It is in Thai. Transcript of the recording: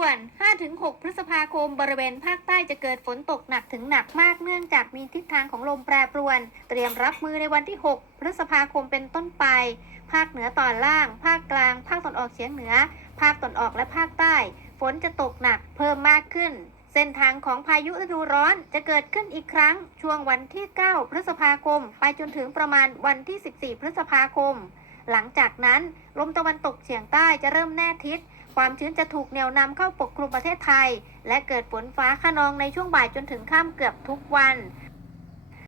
ส่วน 5-6 พฤษภาคมบริเวณภาคใต้จะเกิดฝนตกหนักถึงหนักมากเนื่องจากมีทิศทางของลมแปรปรวน เตรียมรับมือในวันที่ 6 พฤษภาคมเป็นต้นไป ภาคเหนือตอนล่าง ภาคกลาง ภาคตะวันออกเฉียงเหนือ ภาคตะวันออกและภาคใต้ ฝนจะตกหนักเพิ่มมากขึ้น เส้นทางของพายุฤดูร้อนจะเกิดขึ้นอีกครั้งช่วงวันที่ 9 พฤษภาคมไปจนถึงประมาณวันที่ 14 พฤษภาคม หลังจากนั้นลมตะวันตกเฉียงใต้จะเริ่มแน่ทิศความชื้นจะถูกเหนี่ยวนำเข้าปกคลุมประเทศไทยและเกิดฝนฟ้าคะนองในช่วงบ่ายจนถึงค่ำเกือบทุกวัน